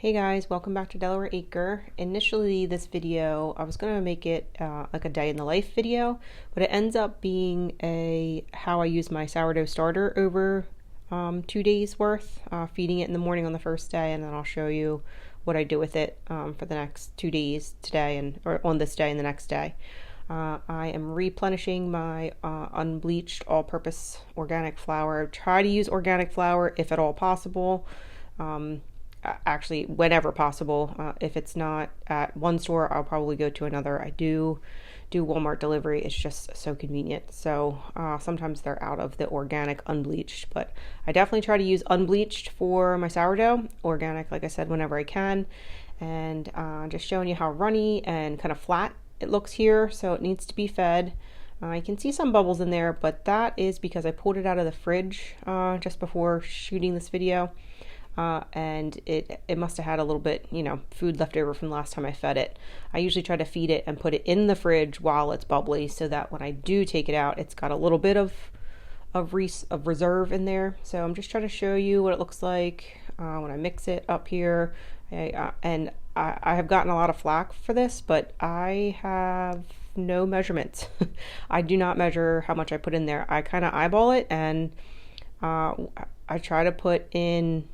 Hey guys, welcome back to Delaware Acre. Initially, this video, I was going to make it like a day in the life video, but it ends up being a how I use my sourdough starter over 2 days worth, feeding it in the morning on the first day, and then I'll show you what I do with it for the next 2 days today or on this day and the next day. I am replenishing my unbleached all-purpose organic flour. Try to use organic flour if at all possible. Actually, whenever possible. If it's not at one store, I'll probably go to another. I do Walmart delivery. It's just so convenient. So sometimes they're out of the organic unbleached, but I definitely try to use unbleached for my sourdough. Organic, like I said, whenever I can. And just showing you how runny and kind of flat it looks here. So it needs to be fed. I can see some bubbles in there, but that is because I pulled it out of the fridge just before shooting this video. And it must have had a little bit, food left over from the last time I fed it. I usually try to feed it and put it in the fridge while it's bubbly so that when I do take it out, it's got a little bit of reserve in there. So I'm just trying to show you what it looks like when I mix it up here. And I have gotten a lot of flack for this, but I have no measurements. I do not measure how much I put in there. I kind of eyeball it, and I try to put in,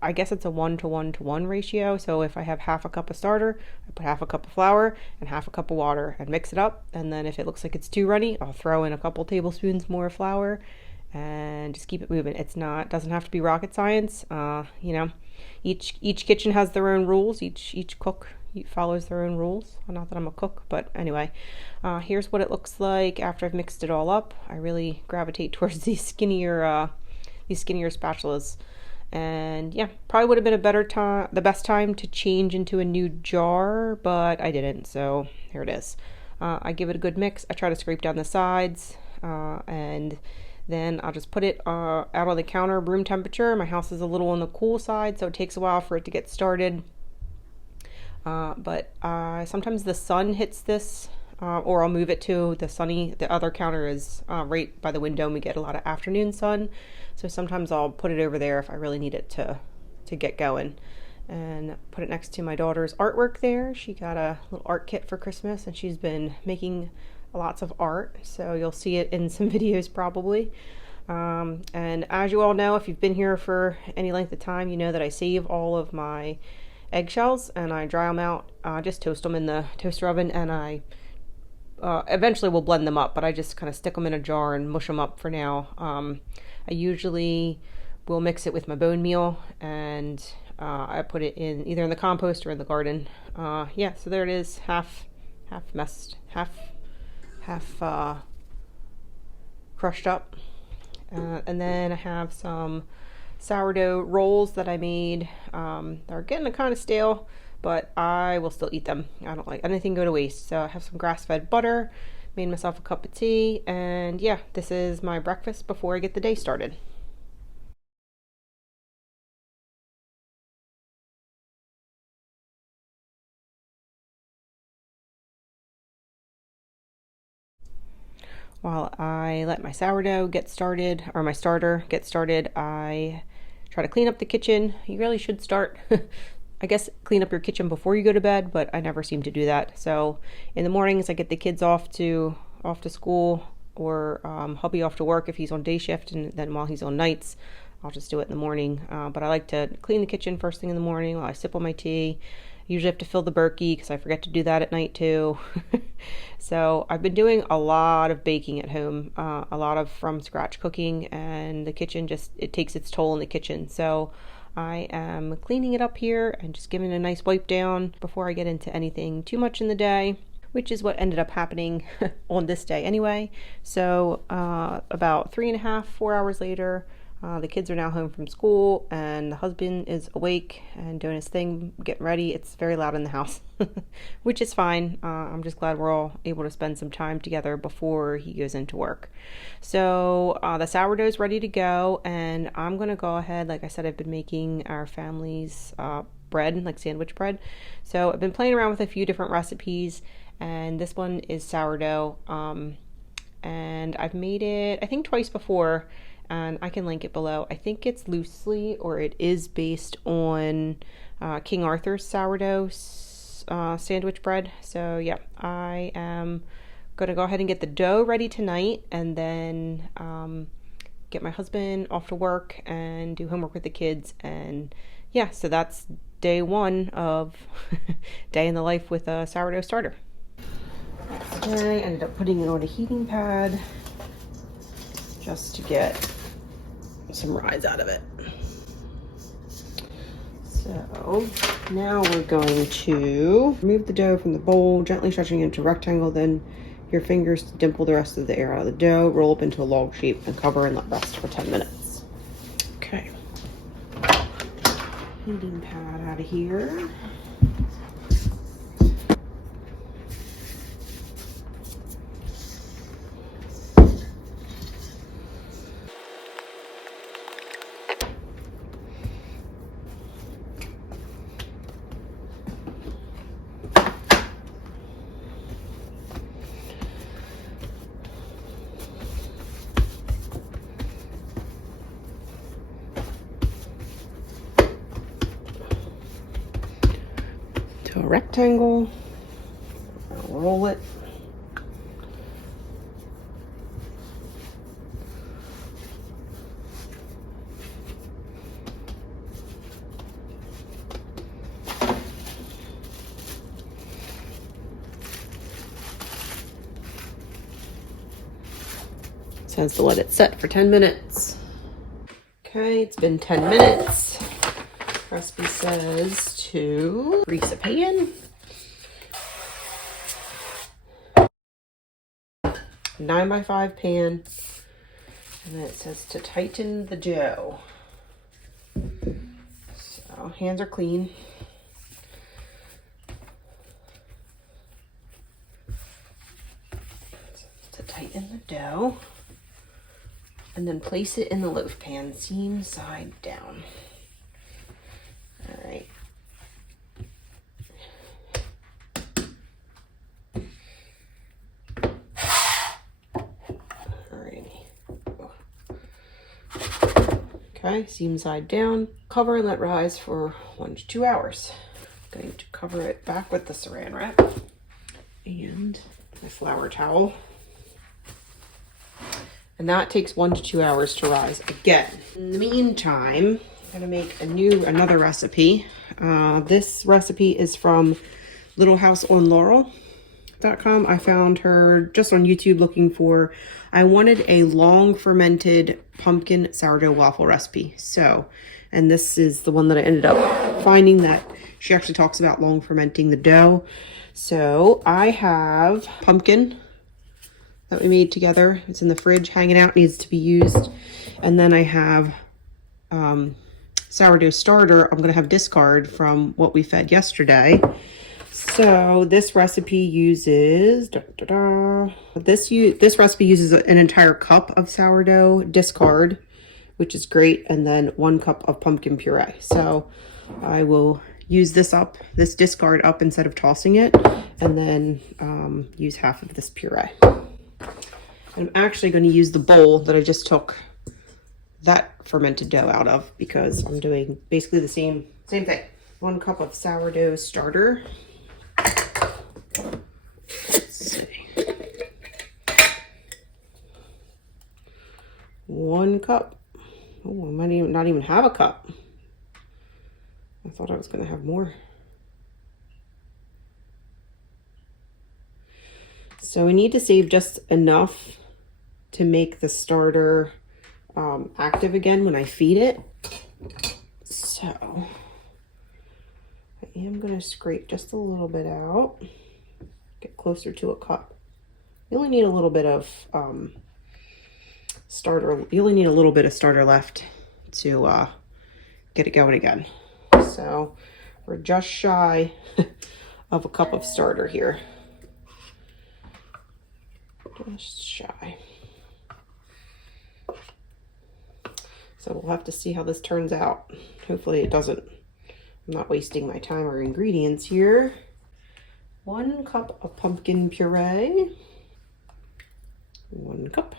I guess it's a 1:1:1 ratio. So if I have half a cup of starter, I put half a cup of flour and half a cup of water and mix it up. And then if it looks like it's too runny, I'll throw in a couple tablespoons more flour and just keep it moving. Doesn't have to be rocket science. Each kitchen has their own rules. Each cook follows their own rules. Well, not that I'm a cook, but anyway, here's what it looks like after I've mixed it all up. I really gravitate towards these skinnier spatulas. And yeah, probably would have been the best time to change into a new jar, but I didn't, so here it is. I give it a good mix. I try to scrape down the sides, and then I'll just put it out on the counter, room temperature. My house is a little on the cool side, so it takes a while for it to get started. But sometimes the sun hits this, or I'll move it to the other counter is right by the window, and we get a lot of afternoon sun. So sometimes I'll put it over there if I really need it to get going, and put it next to my daughter's artwork there. She got a little art kit for Christmas, and she's been making lots of art. So you'll see it in some videos probably. And as you all know, if you've been here for any length of time, you know that I save all of my eggshells and I dry them out. Just toast them in the toaster oven, and I eventually will blend them up, but I just kind of stick them in a jar and mush them up for now. I usually will mix it with my bone meal, and I put it in either in the compost or in the garden. So there it is, half messed, half crushed up. And then I have some sourdough rolls that I made. They're getting kind of stale, but I will still eat them. I don't like anything go to waste. So I have some grass-fed butter, made myself a cup of tea, and yeah, this is my breakfast before I get the day started. While I let my sourdough get started, or my starter get started, I try to clean up the kitchen. You really should start I guess clean up your kitchen before you go to bed, but I never seem to do that. So in the mornings, I get the kids off to school, or hubby off to work if he's on day shift, and then while he's on nights, I'll just do it in the morning. But I like to clean the kitchen first thing in the morning while I sip on my tea. I usually have to fill the Berkey because I forget to do that at night too. So I've been doing a lot of baking at home, a lot of from scratch cooking, and the kitchen it takes its toll in the kitchen. So I am cleaning it up here and just giving it a nice wipe down before I get into anything too much in the day, which is what ended up happening on this day anyway. So about 3.5, 4 hours later, the kids are now home from school, and the husband is awake and doing his thing, getting ready. It's very loud in the house, which is fine. I'm just glad we're all able to spend some time together before he goes into work. So the sourdough is ready to go, and I'm going to go ahead. Like I said, I've been making our family's bread, like sandwich bread. So I've been playing around with a few different recipes, and this one is sourdough. And I've made it, I think, twice before, and I can link it below. I think it's loosely, or it is based on King Arthur's sourdough sandwich bread. So yeah, I am gonna go ahead and get the dough ready tonight, and then get my husband off to work and do homework with the kids. And yeah, so that's day one of day in the life with a sourdough starter. I ended up putting it on a heating pad just to get some rise out of it. So now we're going to remove the dough from the bowl, gently stretching it into a rectangle, then your fingers to dimple the rest of the air out of the dough, roll up into a log shape, and cover and let rest for 10 minutes. Okay. Heating pad out of here. To a rectangle, I'll roll it. Says to let it set for 10 minutes. Okay, it's been 10 minutes. Recipe says to grease a pan. 9x5 pan. And then it says to tighten the dough. So hands are clean. To tighten the dough. And then place it in the loaf pan, seam side down. All right. Okay, seam side down. Cover and let rise for 1 to 2 hours. I'm going to cover it back with the saran wrap and my flour towel. And that takes 1 to 2 hours to rise again. In the meantime, I'm gonna make another recipe. This recipe is from littlehouseonlaurel.com. I found her just on YouTube looking for, I wanted a long fermented pumpkin sourdough waffle recipe. So, and this is the one that I ended up finding, that she actually talks about long fermenting the dough. So I have pumpkin that we made together. It's in the fridge hanging out, needs to be used. And then I have sourdough starter. I'm gonna have discard from what we fed yesterday. So this recipe uses this recipe uses an entire cup of sourdough discard, which is great, and then 1 cup of pumpkin puree. So I will use this discard up instead of tossing it, and then use half of this puree. I'm actually going to use the bowl that I just took that fermented dough out of, because I'm doing basically the same thing. 1 cup of sourdough starter. Let's see. 1 cup. Oh, I might not even have a cup. I thought I was going to have more. So we need to save just enough to make the starter active again when I feed it. So I am going to scrape just a little bit out, get closer to a cup. You only need a little bit of starter. You only need a little bit of starter left to get it going again. So we're just shy of a cup of starter here. Just shy. So we'll have to see how this turns out. Hopefully it doesn't. I'm not wasting my time or ingredients here. 1 cup of pumpkin puree. 1 cup.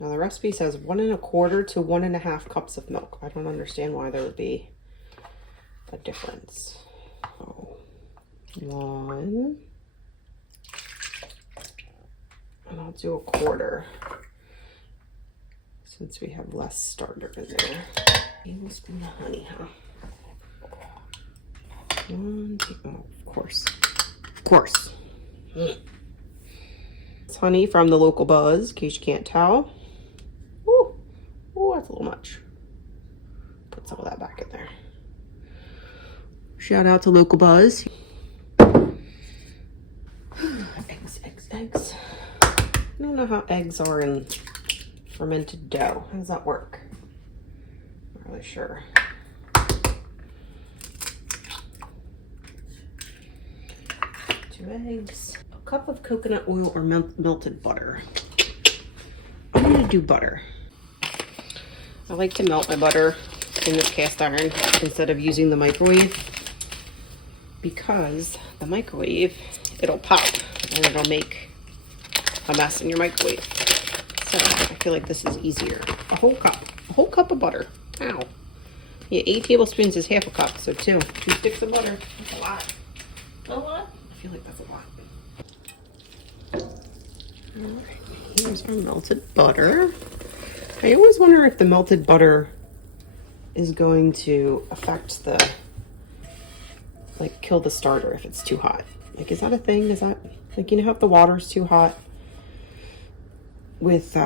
Now the recipe says 1 1/4 to 1 1/2 cups of milk. I don't understand why there would be a difference. So 1, and I'll do 1/4 since we have less starter in there. Tablespoon of honey, huh? 1 tablespoon, of course. Of course. It's honey from the local Buzz, in case you can't tell. Ooh, ooh, that's a little much. Put some of that back in there. Shout out to local Buzz. Eggs, eggs, eggs. I don't know how eggs are in fermented dough. How does that work? Not really sure. 2 eggs. A cup of coconut oil or melted butter. I'm gonna do butter. I like to melt my butter in this cast iron instead of using the microwave, because the microwave, it'll pop and it'll make a mess in your microwave. So I feel like this is easier. A whole cup of butter. Ow. Yeah, 8 tablespoons is 1/2 cup, so 2 sticks of butter. That's a lot. A lot? I feel like that's a lot. All right, here's our melted butter. I always wonder if the melted butter is going to affect the, like, kill the starter if it's too hot. Like, is that a thing? Is that, like, you know how if the water's too hot with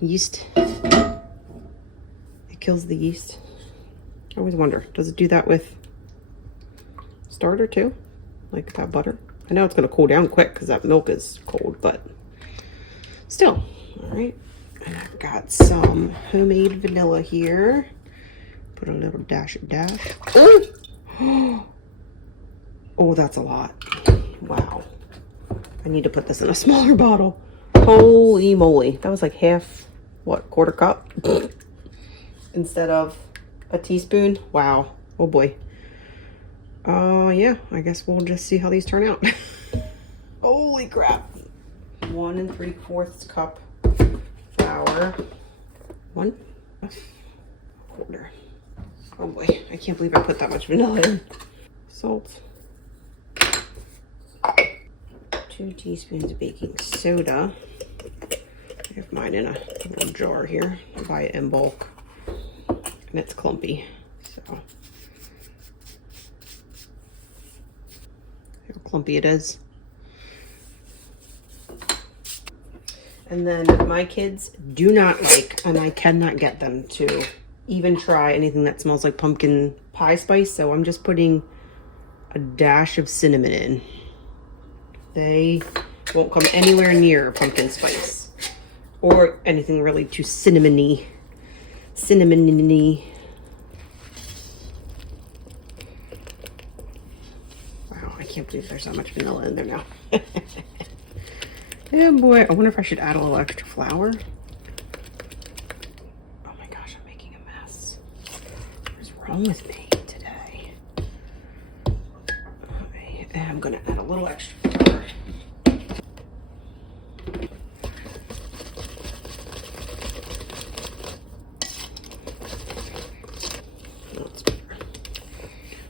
yeast, it kills the yeast? I always wonder, does it do that with starter too? Like that butter? I know it's gonna cool down quick because that milk is cold, but still. All right, and I've got some homemade vanilla here. Put a little dash. Oh, that's a lot. Wow. I need to put this in a smaller bottle. Holy moly. That was like half, what, 1/4 cup? Instead of a teaspoon. Wow. Oh boy. Yeah, I guess we'll just see how these turn out. Holy crap. 1 3/4 cup flour. 1 1/4. Oh boy, I can't believe I put that much vanilla in. Salt. 2 teaspoons of baking soda. I have mine in a little jar here. I buy it in bulk. And it's clumpy, so how clumpy it is. And then my kids do not like, and I cannot get them to even try anything that smells like pumpkin pie spice, so I'm just putting a dash of cinnamon in. They won't come anywhere near pumpkin spice or anything really too cinnamony. Wow, I can't believe there's that much vanilla in there now. Yeah, boy, I wonder if I should add a little extra flour. Oh my gosh, I'm making a mess. What is wrong with me today? Okay, and I'm gonna add a little extra flour.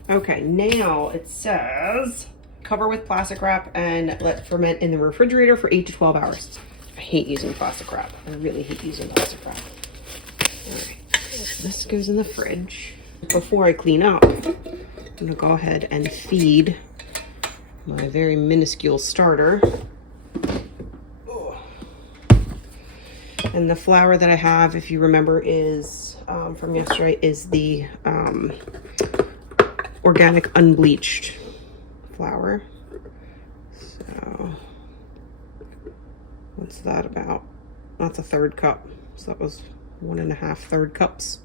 Okay, now it says cover with plastic wrap and let ferment in the refrigerator for 8 to 12 hours. I hate using plastic wrap. I really hate using plastic wrap. All right, this goes in the fridge. Before I clean up, I'm gonna go ahead and feed my very minuscule starter. And the flour that I have, if you remember, is from yesterday, is the organic unbleached flour. So what's that about? That's a 1/3 cup. So that was 1 1/2 3rd cups.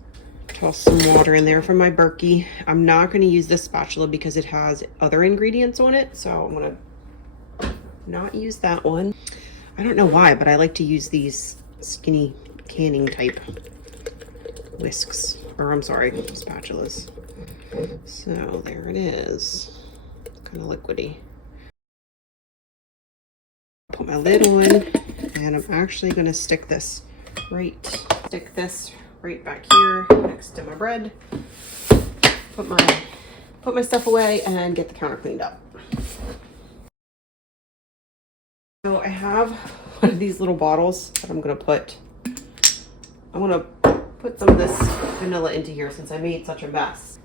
Toss some water in there for my Berkey. I'm not going to use this spatula because it has other ingredients on it, so I'm going to not use that one. I don't know why, but I like to use these skinny canning type whisks, or I'm sorry, spatulas. So there it is. It's kind of liquidy. Put my lid on, and I'm actually going to stick this Stick this right back here next to my bread. Put my stuff away and get the counter cleaned up. So I have one of these little bottles that I'm gonna put some of this vanilla into here since I made such a mess.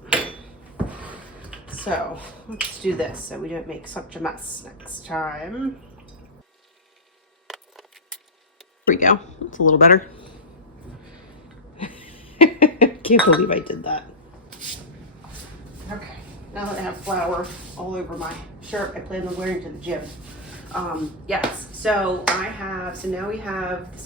So let's do this so we don't make such a mess next time. Here we go. It's a little better. Can't believe I did that. Okay, now that I have flour all over my shirt, I plan on wearing to the gym. Yes, so now we have the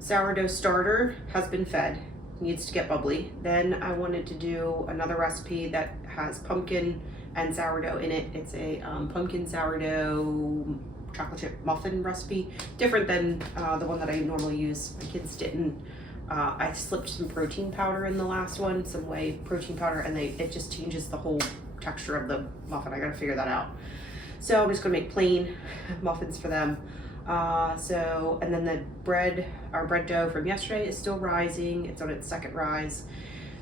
sourdough starter has been fed, needs to get bubbly. Then I wanted to do another recipe that has pumpkin and sourdough in it. It's a pumpkin sourdough chocolate chip muffin recipe, different than the one that I normally use. My kids didn't. I slipped some protein powder in the last one, some whey protein powder, and it just changes the whole texture of the muffin. I gotta figure that out. So I'm just gonna make plain muffins for them. And then our bread dough from yesterday is still rising. It's on its second rise.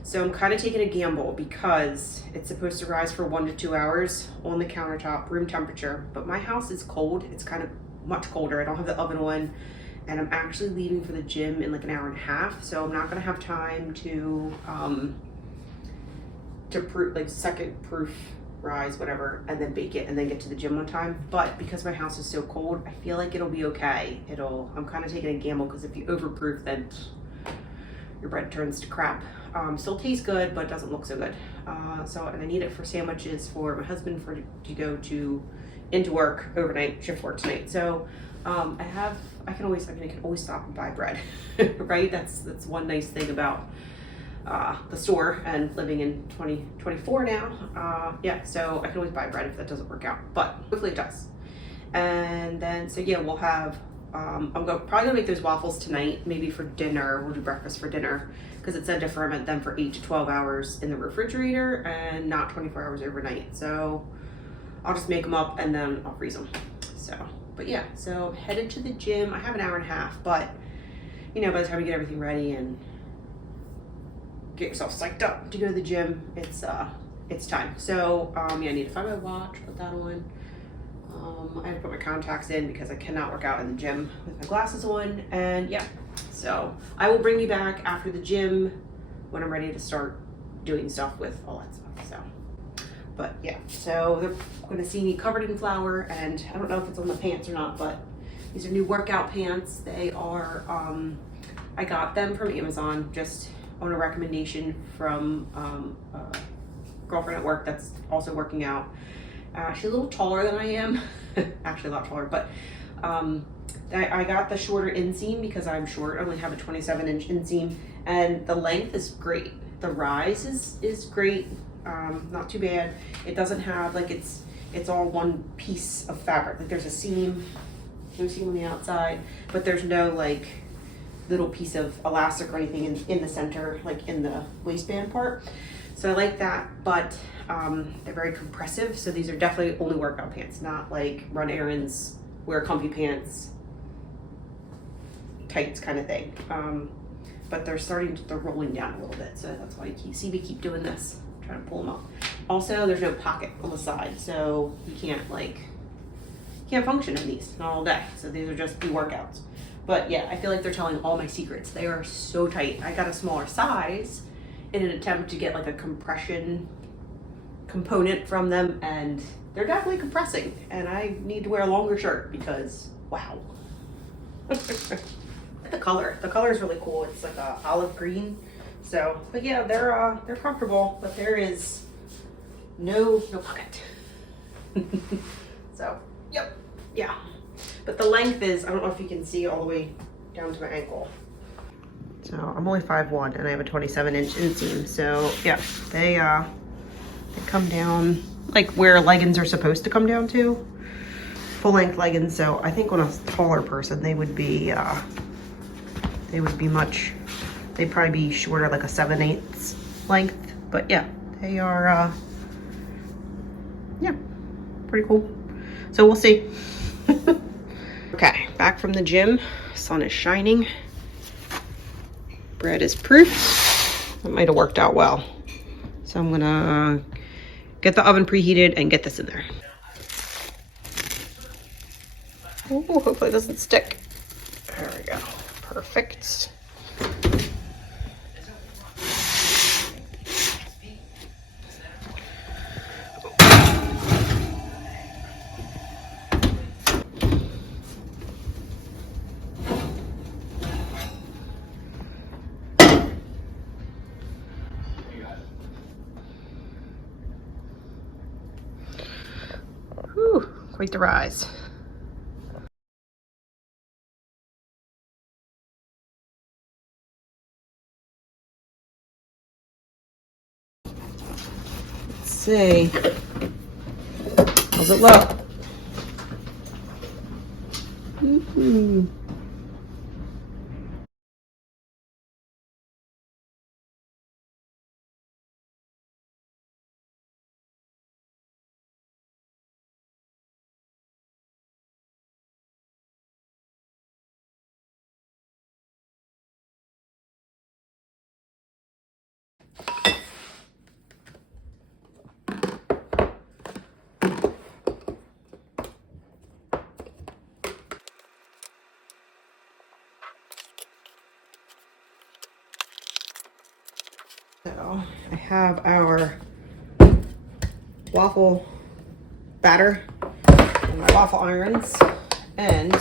So I'm kind of taking a gamble because it's supposed to rise for 1 to 2 hours on the countertop, room temperature. But my house is cold. It's kind of much colder. I don't have the oven on, and I'm actually leaving for the gym in like an hour and a half. So I'm not gonna have time to proof, like second proof rise, whatever, and then bake it and then get to the gym on time. But because my house is so cold, I feel like it'll be okay. I'm kind of taking a gamble because if you overproof, then your bread turns to crap. Still tastes good, but doesn't look so good. And I need it for sandwiches for my husband to go into work overnight, shift work tonight. So I can always stop and buy bread, right? That's one nice thing about the store and living in 2024 now. So I can always buy bread if that doesn't work out, but hopefully it does. And then, so yeah, we'll have, I'm probably gonna make those waffles tonight, maybe for dinner. We'll do breakfast for dinner because it said to ferment them for 8 to 12 hours in the refrigerator and not 24 hours overnight. So I'll just make them up and then I'll freeze them. But yeah, so I'm headed to the gym. I have an hour and a half, but you know, by the time you get everything ready and get yourself psyched up to go to the gym, it's time. So I need to find my watch, put that on. I have to put my contacts in because I cannot work out in the gym with my glasses on. And yeah, so I will bring you back after the gym when I'm ready to start doing stuff with all that stuff. So, but yeah, so they're gonna see me covered in flour, and I don't know if it's on the pants or not, but these are new workout pants. They are, I got them from Amazon just on a recommendation from a girlfriend at work that's also working out. She's a little taller than I am, actually a lot taller, but I got the shorter inseam because I'm short. I only have a 27-inch inseam, and the length is great. The rise is great, not too bad. It doesn't have, like, it's all one piece of fabric. Like, there's a seam, no seam on the outside, but there's no like little piece of elastic or anything in the center, like in the waistband part. So I like that, but they're very compressive. So these are definitely only workout pants, not like run errands, wear comfy pants, tights kind of thing. But they're rolling down a little bit. So that's why you see me keep doing this, trying to pull them up. Also, there's no pocket on the side, so you can't function in these, not all day. So these are just the workouts. But yeah, I feel like they're telling all my secrets. They are so tight. I got a smaller size in an attempt to get like a compression component from them, and they're definitely compressing, and I need to wear a longer shirt because wow. The color is really cool. It's like a olive green. So, but yeah, they're comfortable, but there is no pocket. So, yep, yeah. But the length is, I don't know if you can see, all the way down to my ankle. So I'm only 5'1" and I have a 27-inch inseam. So yeah, they come down like where leggings are supposed to come down to, full length leggings. So I think on a taller person, they'd probably be shorter, like a 7/8 length. But yeah, they are, yeah, pretty cool. So we'll see. Okay, back from the gym. sun is shining. Bread is proof. That might have worked out well. So I'm gonna get the oven preheated and get this in there. Ooh, hopefully it doesn't stick. There we go. Perfect. Whew, quite the rise. Let's see. How's it look? Mm-hmm. So I have our waffle batter and my waffle irons, and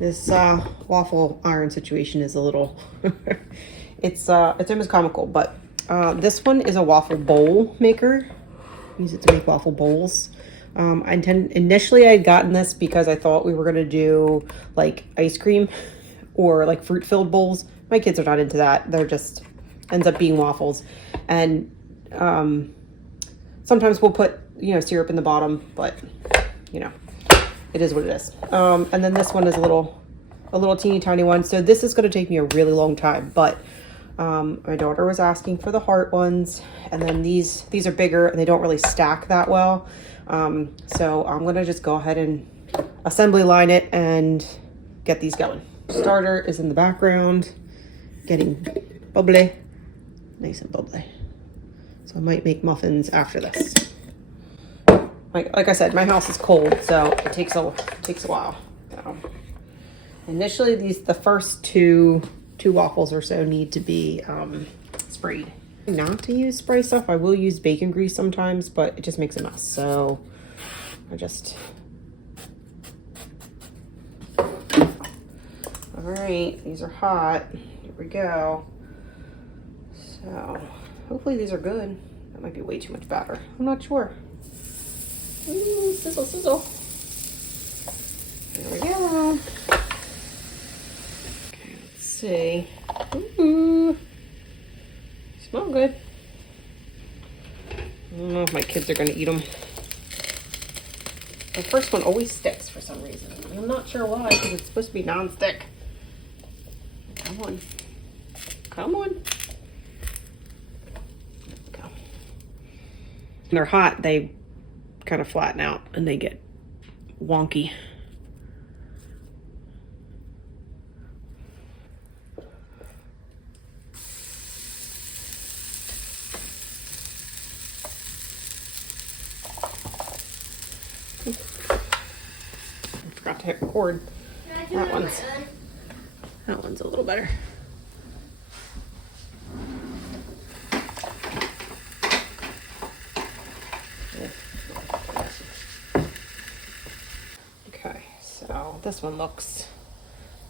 this waffle iron situation is a little it's almost comical, but this one is a waffle bowl maker. Use it to make waffle bowls. Initially I had gotten this because I thought we were gonna do like ice cream or like fruit-filled bowls. My kids are not into that. They're just ends up being waffles, and sometimes we'll put syrup in the bottom, but it is what it is. And then this one is a little teeny tiny one. So this is going to take me a really long time, but my daughter was asking for the heart ones, and then these are bigger and they don't really stack that well. So I'm going to just go ahead and assembly line it and get these going. Starter is in the background, getting bubbly, nice and bubbly. So I might make muffins after this. Like I said, my house is cold, so it takes a while. So initially, the first two waffles or so need to be sprayed. Not to use spray stuff. I will use bacon grease sometimes, but it just makes a mess. So I just. All right, these are hot. Here we go. So hopefully these are good. That might be way too much batter. I'm not sure. Ooh, sizzle, sizzle. There we go. Okay, let's see. Ooh, smell good. I don't know if my kids are gonna eat them. The first one always sticks for some reason. I'm not sure why, because it's supposed to be non-stick. Come on. Come on. Let's go. When they're hot, they kind of flatten out and they get wonky. I forgot to hit record. That one's a little better. Okay, so this one looks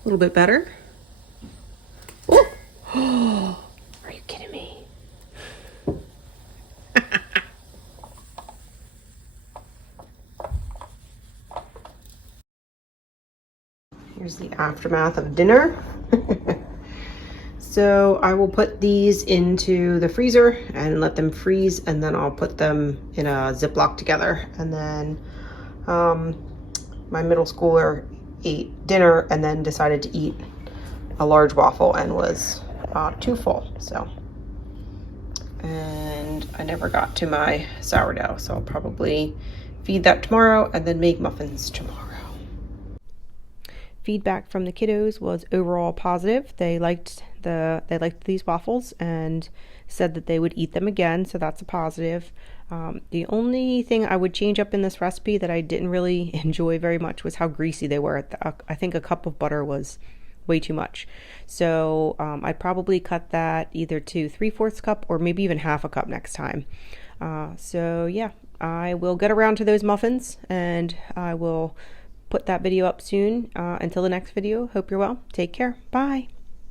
a little bit better. Oh, are you kidding me? Here's the aftermath of dinner. So I will put these into the freezer and let them freeze, and then I'll put them in a Ziploc together. And then my middle schooler ate dinner and then decided to eat a large waffle and was too full. So, and I never got to my sourdough, so I'll probably feed that tomorrow and then make muffins tomorrow. feedback from the kiddos was overall positive. They liked these waffles and said that they would eat them again, so that's a positive. The only thing I would change up in this recipe that I didn't really enjoy very much was how greasy they were. I think a cup of butter was way too much. So I'd probably cut that either to 3/4 cup or maybe even half a cup next time. So yeah, I will get around to those muffins and I will put that video up soon. Until the next video, hope you're well. Take care. Bye.